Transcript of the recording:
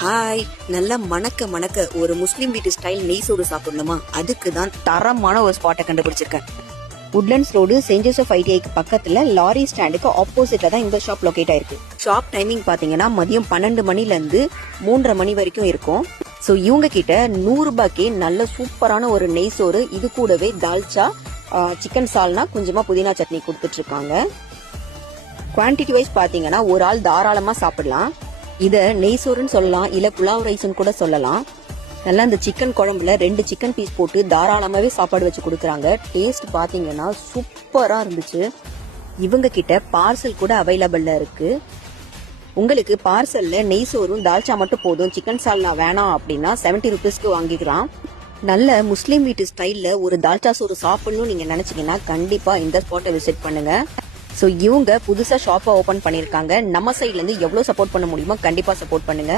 Hi, நல்லா மணக்க மணக்க ஒரு முஸ்லீம் வீட்டு ஸ்டைல் நெய் சோறு சாப்பிடணுமா? அதுக்கு தான் தரமான ஒரு ஸ்பாட்டை கண்டுபிடிச்சிருக்கேன். உட்லண்ட்ஸ் ரோடு செயின்ட் ஜோசப் ஐடிஐக்கு பக்கத்துல லாரி ஸ்டாண்டுக்கு ஆப்போசிட்ல தான் இந்த ஷாப் லொகேட் ஆயிருக்கு. ஷாப் டைமிங் பாத்தீங்கன்னா மதியம் 12 மணில இருந்து 3:30 மணி வரைக்கும் இருக்கும். ஸோ இவங்க கிட்ட 100 ரூபாய்க்கு நல்ல சூப்பரான ஒரு நெய் சோறு, இது கூடவே தால்ச்சா, சிக்கன் சால்னா, கொஞ்சமா புதினா சட்னி கொடுத்துட்டு இருக்காங்க. குவான்டிட்டி வைஸ் பாத்தீங்கன்னா ஒரு ஆள் தாராளமா சாப்பிடலாம். இத நெய் சோறுன்னு சொல்லலாம், இல்ல புலாவ் ரைஸ்ன்னு கூட சொல்லலாம். நல்லா இந்த சிக்கன் குழம்புல 2 சிக்கன் பீஸ் போட்டு தாராளமாவே சாப்பாடு வச்சு கொடுக்குறாங்க. டேஸ்ட் பாத்தீங்கன்னா சூப்பரா இருந்துச்சு. இவங்க கிட்ட பார்சல் கூட அவைலபிள்ல இருக்கு. உங்களுக்கு பார்சல்ல நெய் சோறும் தால்ச்சா மட்டும் போதும், சிக்கன் சால்னா வேணாம் அப்படின்னா 70 ருபீஸ்க்கு வாங்கிக்கலாம். நல்ல முஸ்லீம் வீட்டு ஸ்டைல்ல ஒரு தால்ச்சா சோறு சாப்பிடணும்னு நீங்க நினைச்சீங்கன்னா கண்டிப்பா இந்த ஸ்பாட்டை விசிட் பண்ணுங்க. ஸோ இவங்க புதுசா ஷாப்பை ஓபன் பண்ணிருக்காங்க. நம்ம சைட்ல இருந்து எவ்வளவு சப்போர்ட் பண்ண முடியுமோ கண்டிப்பா சப்போர்ட் பண்ணுங்க.